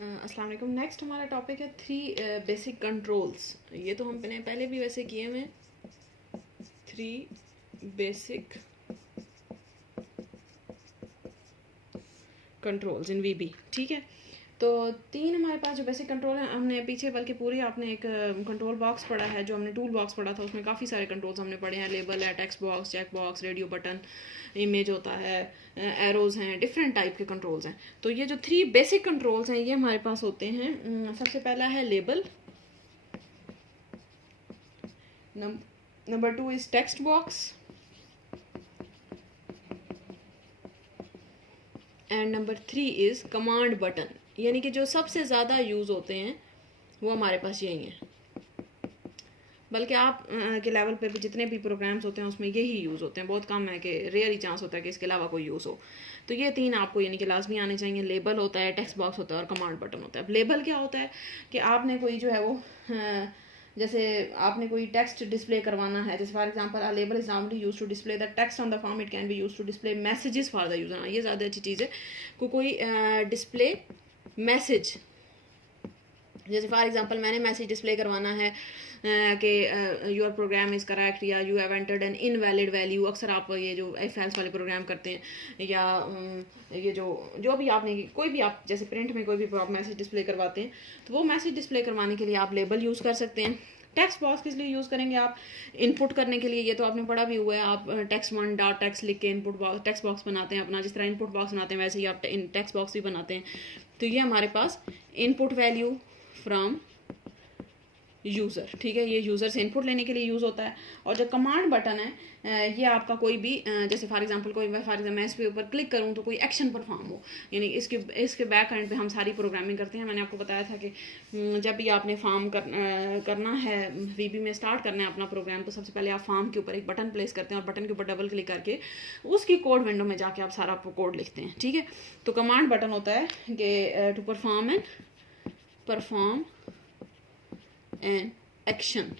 अस्सलाम वालेकुम। नेक्स्ट हमारा टॉपिक है 3 बेसिक कंट्रोल्स। ये तो हमने पहले भी वैसे किए हुए 3 बेसिक कंट्रोल्स इन वीबी। ठीक है, तो 3 हमारे पास जो बेसिक कंट्रोल हैं, हमने पीछे बल्कि पूरी आपने एक कंट्रोल बॉक्स पढ़ा है, जो हमने टूल बॉक्स पढ़ा था, उसमें काफ़ी सारे कंट्रोल्स हमने पढ़े हैं। लेबल है, text box, check box, radio button, image होता है, एरोज हैं, डिफरेंट टाइप के कंट्रोल्स हैं। तो ये जो 3 बेसिक कंट्रोल्स हैं ये हमारे पास होते हैं। सबसे पहला है label, number 2 is text box, and number 3 is command button. यानी कि जो सबसे ज़्यादा यूज़ होते हैं वो हमारे पास यही हैं। बल्कि आप के लेवल पे भी जितने भी प्रोग्राम्स होते हैं उसमें यही यूज़ होते हैं। बहुत कम है कि रेयर ही चांस होता है कि इसके अलावा कोई यूज़ हो। तो ये 3 आपको यानी कि लाजमी आने चाहिए। लेबल होता है, टेक्स्ट बॉक्स होता है और कमांड बटन होता है। अब लेबल क्या होता है कि आपने कोई जो है वो जैसे आपने कोई टेक्स्ट डिस्प्ले करवाना है, जैसे for example a label is normally use to display the text on the form, it can be use to display messages for the user. ये ज़्यादा अच्छी चीज़ है कोई डिस्प्ले मैसेज। जैसे फॉर एग्जांपल मैंने मैसेज डिस्प्ले करवाना है कि योर प्रोग्राम इज़ करेक्ट या you have entered an invalid value. अक्सर आप ये जो इफ एल्स वाले प्रोग्राम करते हैं, या ये जो भी आपने कोई भी आप जैसे प्रिंट में कोई भी आप मैसेज डिस्प्ले करवाते हैं, तो वो मैसेज डिस्प्ले करवाने के लिए आप लेबल यूज़ कर सकते हैं। टेक्स्ट बॉक्स किस लिए यूज़ करेंगे आप? इनपुट करने के लिए। ये तो आपने पढ़ा भी हुआ है। आप टेक्स्ट 1 डॉट टेक्स्ट लिख के इनपुट बॉक्स टेक्स्ट बॉक्स बनाते हैं अपना। जिस तरह इनपुट बॉक्स बनाते हैं वैसे ही आप टेक्स्ट बॉक्स भी बनाते हैं। तो ये हमारे पास इनपुट वैल्यू फ्रॉम यूज़र, ठीक है, ये यूज़र से इनपुट लेने के लिए यूज़ होता है। और जो कमांड बटन है ये आपका कोई भी जैसे फॉर एग्जांपल मैं इस पे ऊपर क्लिक करूँ तो कोई एक्शन परफॉर्म हो, यानी इसके बैक एंड पे हम सारी प्रोग्रामिंग करते हैं। मैंने आपको बताया था कि जब भी आपने फॉर्म करना है, वीबी में स्टार्ट करना है अपना प्रोग्राम, तो सबसे पहले आप फॉर्म के ऊपर एक बटन प्लेस करते हैं और बटन के ऊपर डबल क्लिक करके उसकी कोड विंडो में जाके आप सारा कोड लिखते हैं। ठीक है, तो कमांड बटन होता है कि टू परफॉर्म एन एक्शन।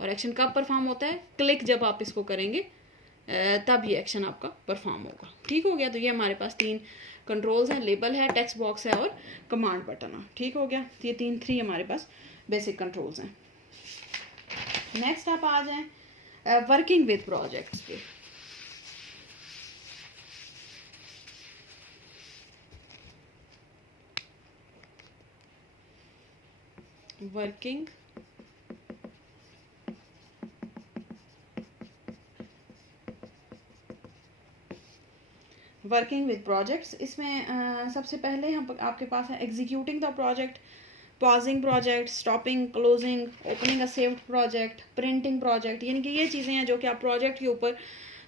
और एक्शन कब परफॉर्म होता है? क्लिक जब आप इसको करेंगे तब ये एक्शन आपका परफॉर्म होगा। ठीक हो गया। तो ये हमारे पास 3 कंट्रोल्स हैं, लेबल है, टेक्स्ट बॉक्स है और कमांड बटन है। ठीक हो गया। तो ये 3 हमारे पास बेसिक कंट्रोल्स हैं। नेक्स्ट आप आ जाएं वर्किंग विद प्रोजेक्ट्स पे। Working with projects. इसमें सबसे पहले हम आपके पास है executing the project, pausing project, stopping, closing, opening a saved project, printing project. यानी कि ये चीज़ें हैं जो कि आप प्रोजेक्ट के ऊपर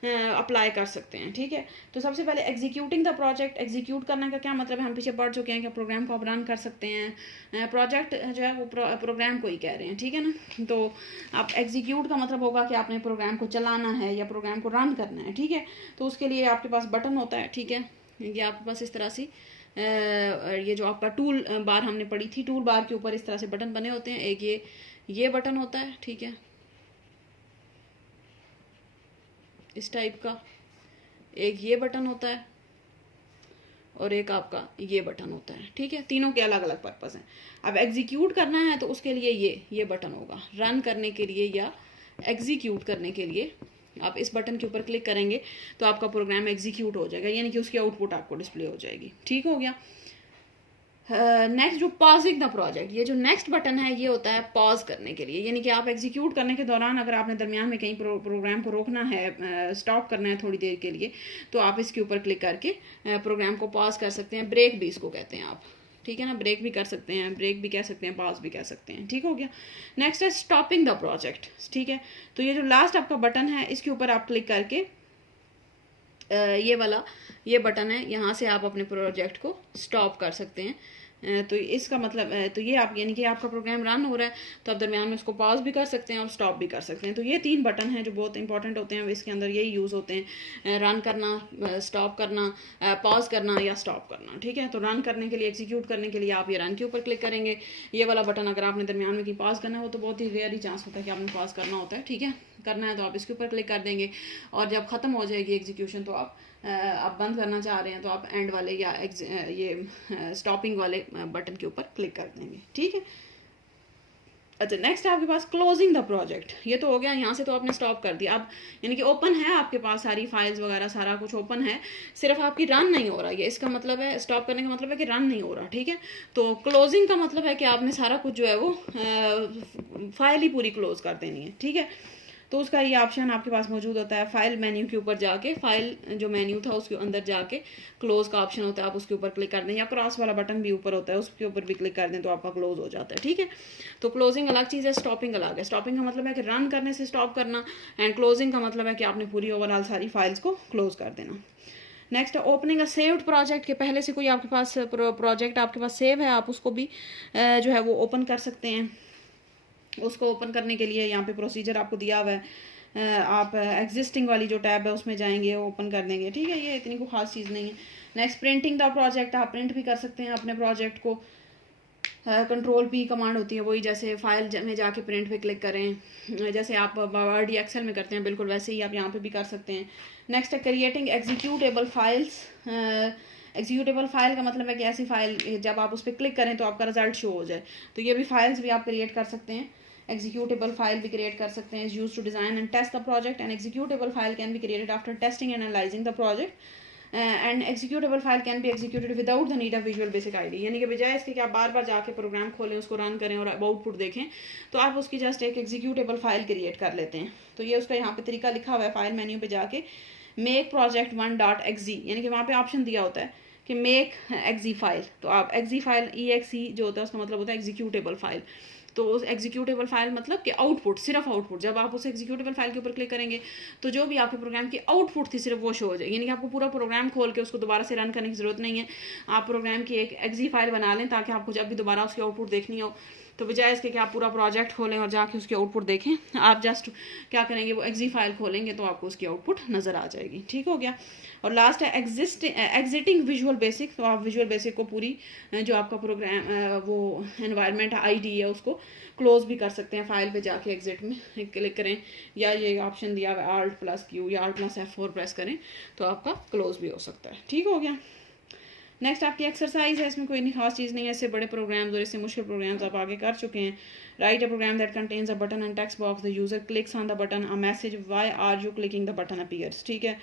अप्लाई कर सकते हैं। ठीक है, तो सबसे पहले एग्जीक्यूटिंग द प्रोजेक्ट। एग्जीक्यूट करने का क्या मतलब है? हम पीछे पढ़ चुके हैं कि प्रोग्राम को आप रन कर सकते हैं। प्रोजेक्ट जो है वो प्रोग्राम को ही कह रहे हैं। ठीक है ना, तो आप एग्जीक्यूट का मतलब होगा कि आपने प्रोग्राम को चलाना है या प्रोग्राम को रन करना है। ठीक है, तो उसके लिए आपके पास बटन होता है। ठीक है, ये आपके पास इस तरह से ये जो आपका टूल बार हमने पढ़ी थी, टूल बार के ऊपर इस तरह से बटन बने होते हैं। एक ये बटन होता है, ठीक है, इस टाइप का। एक ये बटन होता है और एक आपका ये बटन होता है। ठीक है, तीनों के अलग अलग पर्पस हैं। अब एग्जीक्यूट करना है तो उसके लिए ये बटन होगा। रन करने के लिए या एग्जीक्यूट करने के लिए आप इस बटन के ऊपर क्लिक करेंगे तो आपका प्रोग्राम एग्जीक्यूट हो जाएगा, यानी कि उसकी आउटपुट आपको डिस्प्ले हो जाएगी। ठीक हो गया। नेक्स्ट जो पॉजिंग द प्रोजेक्ट, ये जो नेक्स्ट बटन है ये होता है पॉज करने के लिए। यानी कि आप एग्जीक्यूट करने के दौरान अगर आपने दरमियान में कहीं प्रोग्राम को रोकना है, स्टॉप करना है थोड़ी देर के लिए, तो आप इसके ऊपर क्लिक करके प्रोग्राम को पॉज कर सकते हैं। ब्रेक भी इसको कहते हैं आप। ठीक है ना, ब्रेक भी कर सकते हैं, ब्रेक भी कह सकते हैं, पॉज भी कह सकते हैं। ठीक हो गया। नेक्स्ट है स्टॉपिंग द प्रोजेक्ट। ठीक है, तो ये जो लास्ट आपका बटन है इसके ऊपर आप क्लिक करके ये बटन है, यहाँ से आप अपने प्रोजेक्ट को स्टॉप कर सकते हैं। तो इसका मतलब तो ये आप यानी कि आपका प्रोग्राम रन हो रहा है तो आप दरमियान में उसको पॉज भी कर सकते हैं और स्टॉप भी कर सकते हैं। तो ये 3 बटन हैं जो बहुत इंपॉर्टेंट होते हैं। इसके अंदर यही यूज़ होते हैं, रन करना, स्टॉप करना, पॉज करना या स्टॉप करना। ठीक है, तो रन करने के लिए, एग्जीक्यूट करने के लिए आप ये रन के ऊपर क्लिक करेंगे। ये वाला बटन अगर आपने दरमियान में कहीं पॉज करना हो तो बहुत ही रेयर ही चांस होता है कि आपने पॉज करना होता है। ठीक है, करना है तो आप इसके ऊपर क्लिक कर देंगे और जब ख़त्म हो जाएगी एग्जीक्यूशन तो आप आप बंद करना चाह रहे हैं तो आप एंड वाले या ये स्टॉपिंग वाले बटन के ऊपर क्लिक कर देंगे, ठीक है। अच्छा, नेक्स्ट आपके पास क्लोजिंग द प्रोजेक्ट। ये तो हो गया, यहाँ से तो आपने स्टॉप कर दिया। अब यानी कि ओपन है आपके पास, सारी फाइल्स वगैरह सारा कुछ ओपन है, सिर्फ आपकी रन नहीं हो रहा। ये इसका मतलब है, स्टॉप करने का मतलब है कि रन नहीं हो रहा, ठीक है। तो क्लोजिंग का मतलब है कि आपने सारा कुछ जो है वो फाइल ही पूरी क्लोज कर देनी है, ठीक है। तो उसका ये ऑप्शन आपके पास मौजूद होता है। फाइल मेन्यू के ऊपर जाके, फाइल जो मेन्यू था उसके अंदर जाके क्लोज का ऑप्शन होता है, आप उसके ऊपर क्लिक कर दें, या क्रॉस वाला बटन भी ऊपर होता है, उसके ऊपर भी क्लिक कर दें तो आपका क्लोज हो जाता है, ठीक है। तो क्लोजिंग अलग चीज़ है, स्टॉपिंग अलग है। स्टॉपिंग का मतलब है कि रन करने से स्टॉप करना, एंड क्लोजिंग का मतलब है कि आपने पूरी ओवरऑल सारी फाइल्स को क्लोज कर देना। Next, opening a saved project, के पहले से कोई आपके पास प्रोजेक्ट आपके पास सेव है, आप उसको भी जो है वो ओपन कर सकते हैं। उसको ओपन करने के लिए यहाँ पे प्रोसीजर आपको दिया हुआ है। आप एग्जिस्टिंग वाली जो टैब है उसमें जाएंगे, ओपन कर देंगे, ठीक है। ये इतनी कोई खास चीज़ नहीं है। नेक्स्ट, प्रिंटिंग द प्रोजेक्ट, आप प्रिंट भी कर सकते हैं अपने प्रोजेक्ट को। कंट्रोल पी कमांड होती है, वही जैसे फाइल में जाके प्रिंट पे क्लिक करें, जैसे आप वर्ड या एक्सेल में करते हैं, बिल्कुल वैसे ही आप यहाँ पे भी कर सकते हैं। नेक्स्ट है creating executable files. Executable file का मतलब है कि ऐसी फाइल जब आप उस पर क्लिक करें तो आपका रिजल्ट शो हो जाए। तो ये भी फाइल्स भी आप क्रिएट कर सकते हैं, एग्जीक्यूटेबल फाइल भी क्रिएट कर सकते हैं। Use to design and test the project, and executable file can be created after testing and analysing the project, and executable file can be executed without the need of visual basic ID. यानी कि बजाय इसके कि आप बार बार जाके programme खोलें, उसको run करें और आउटपुट देखें, तो आप उसकी जस्ट एक एग्जीक्यूटेबल फाइल क्रिएट कर लेते हैं। तो ये उसका यहाँ पे तरीका लिखा हुआ है, फाइल मेन्यू पे जाके मेक प्रोजेक्ट 1.exe, यानी कि वहाँ पे ऑप्शन दिया होता है कि मेक एक्जी फाइल। तो आप एक्जी फाइल, EXE जो होता है उसका मतलब होता है एग्जीक्यूटेबल फाइल। तो उस एग्जीक्यूटेबल फाइल मतलब कि आउटपुट, सिर्फ आउटपुट, जब आप उस एग्जीक्यूटेबल फाइल के ऊपर क्लिक करेंगे तो जो भी आपके प्रोग्राम की आउटपुट थी सिर्फ वो शो हो जाएगी। यानी कि आपको पूरा प्रोग्राम खोल के उसको दोबारा से रन करने की जरूरत नहीं है। आप प्रोग्राम की एक एक्जी फाइल बना लें ताकि आपको जब भी दोबारा उसकी आउटपुट देखनी हो, तो बजाय इसके कि आप पूरा प्रोजेक्ट खोलें और जाके उसकी आउटपुट देखें, आप जस्ट क्या करेंगे, वो एक्जी फाइल खोलेंगे तो आपको उसकी आउटपुट नज़र आ जाएगी, ठीक हो गया। और लास्ट है एग्जिटिंग विजुअल बेसिक। तो आप विजुअल बेसिक को पूरी जो आपका प्रोग्राम वो एनवायरनमेंट आईडी है उसको क्लोज भी कर सकते हैं। फाइल पे जाके एग्जिट में क्लिक करें, या ये ऑप्शन दिया हुआ Alt+Q या Alt+F4 प्रेस करें तो आपका क्लोज भी हो सकता है, ठीक हो गया। नेक्स्ट आपकी एक्सरसाइज है, इसमें कोई नहीं खास चीज़ नहीं है, इससे बड़े प्रोग्राम्स और इससे मुश्किल प्रोग्राम्स आप आगे कर चुके हैं। Write a program that contains a button and text box, the user clicks on the button, a message why are you clicking the button appears, ठीक है।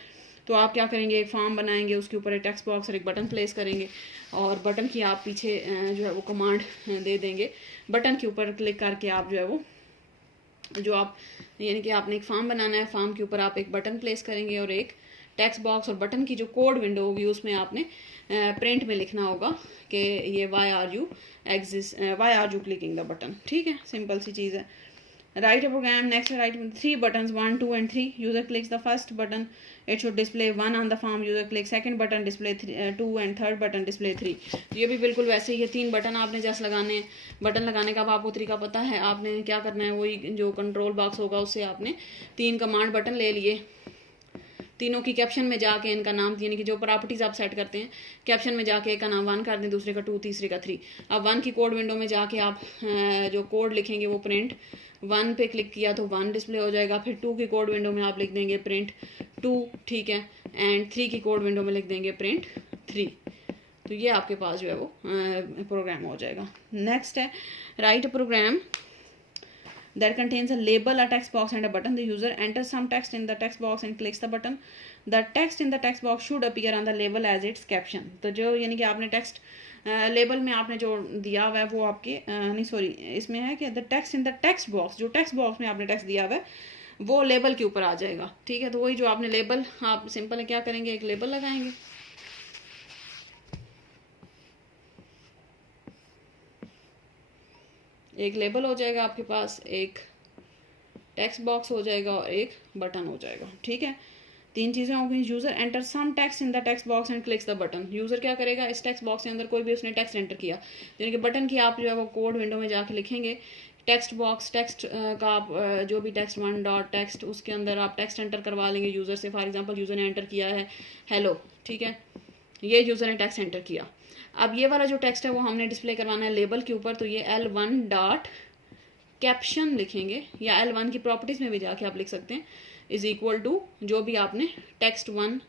तो आप क्या करेंगे, एक फॉर्म बनाएंगे, उसके ऊपर एक टेक्स्ट बॉक्स और एक बटन प्लेस करेंगे, और बटन की आप पीछे जो है वो कमांड दे देंगे। बटन के ऊपर क्लिक करके आप जो है वो जो आप यानी कि आपने एक फॉर्म बनाना है, फॉर्म के ऊपर आप एक बटन प्लेस करेंगे और एक टेक्स्ट बॉक्स, और बटन की जो कोड विंडो होगी उसमें आपने प्रिंट में लिखना होगा कि ये why are you clicking the button, ठीक है। सिंपल सी चीज़ है। Write a program, next write 3 buttons 1, 2 and 3, user clicks the first button, it should display 1 on the form, user click second button, display 2 and third button display 3। ये भी बिल्कुल वैसे ही है, 3 बटन आपने जैसे लगाने हैं। बटन लगाने का आपको तरीका पता है, आपने क्या करना है, वही जो कंट्रोल बॉक्स होगा उससे आपने 3 कमांड बटन ले लिए, तीनों की कैप्शन में जाके इनका नाम, यानी कि जो प्रॉपर्टीज आप सेट करते हैं, कैप्शन में जाके एक का नाम 1 कर दें, दूसरे का 2, तीसरे का 3। अब 1 की कोड विंडो में जाके आप जो कोड लिखेंगे वो प्रिंट 1 पे क्लिक किया तो 1 डिस्प्ले हो जाएगा। फिर 2 की कोड विंडो में आप लिख देंगे प्रिंट 2, ठीक है, एंड 3 की कोड विंडो में लिख देंगे प्रिंट 3। तो ये आपके पास जो है वो प्रोग्राम हो जाएगा। नेक्स्ट है write program that contains a label, a text box and a button. The user enters some text in the text box and clicks the button. The text in the text box should appear on the label as its caption. तो जो यानी कि आपने text label में आपने जो दिया हुआ है वो आपके नहीं सॉरी इसमें है कि the text in the text box, जो टेक्स्ट बॉक्स में आपने टेक्स्ट दिया हुआ है वो लेबल के ऊपर आ जाएगा, ठीक है। तो वही जो आपने लेबल, आप सिंपल है क्या करेंगे, एक लेबल लगाएंगे, एक लेबल हो जाएगा आपके पास, एक टेक्स्ट बॉक्स हो जाएगा और एक बटन हो जाएगा, ठीक है। 3 चीज़ें हो गई। User enter some text in the text box and clicks the button. User क्या करेगा, इस टेक्स्ट बॉक्स के अंदर कोई भी उसने टेक्स्ट एंटर किया, यानी कि बटन की आप जो है वो कोड विंडो में जाके लिखेंगे। टेक्स्ट बॉक्स, टेक्स्ट का आप जो भी टेक्स्ट 1 डॉट टेक्स्ट, उसके अंदर आप टेक्स्ट एंटर करवा लेंगे यूज़र से। फॉर एग्जांपल यूज़र ने एंटर किया है हेलो, ठीक है, ये यूज़र ने टेक्स्ट एंटर किया। अब ये वाला जो टेक्स्ट है वो हमने डिस्प्ले करवाना है लेबल के ऊपर, तो ये L1 डॉट कैप्शन लिखेंगे, या L1 की प्रॉपर्टीज़ में भी जाके आप लिख सकते हैं, इज इक्वल टू जो भी आपने टेक्स्ट 1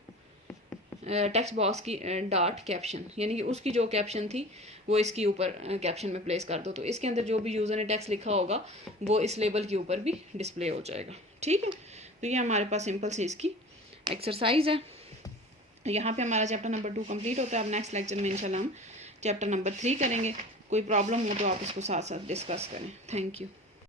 टेक्स्ट बॉक्स की डॉट कैप्शन, यानी कि उसकी जो कैप्शन थी वो इसके ऊपर कैप्शन में प्लेस कर दो, तो इसके अंदर जो भी यूज़र ने टेक्स्ट लिखा होगा वो इस लेबल के ऊपर भी डिस्प्ले हो जाएगा। ठीक है, तो ये हमारे पास सिंपल सी इसकी एक्सरसाइज है। यहाँ पे हमारा चैप्टर नंबर 2 कंप्लीट होता है। अब नेक्स्ट लेक्चर में इंशाल्लाह हम चैप्टर नंबर 3 करेंगे। कोई प्रॉब्लम हो तो आप इसको साथ साथ डिस्कस करें। Thank you.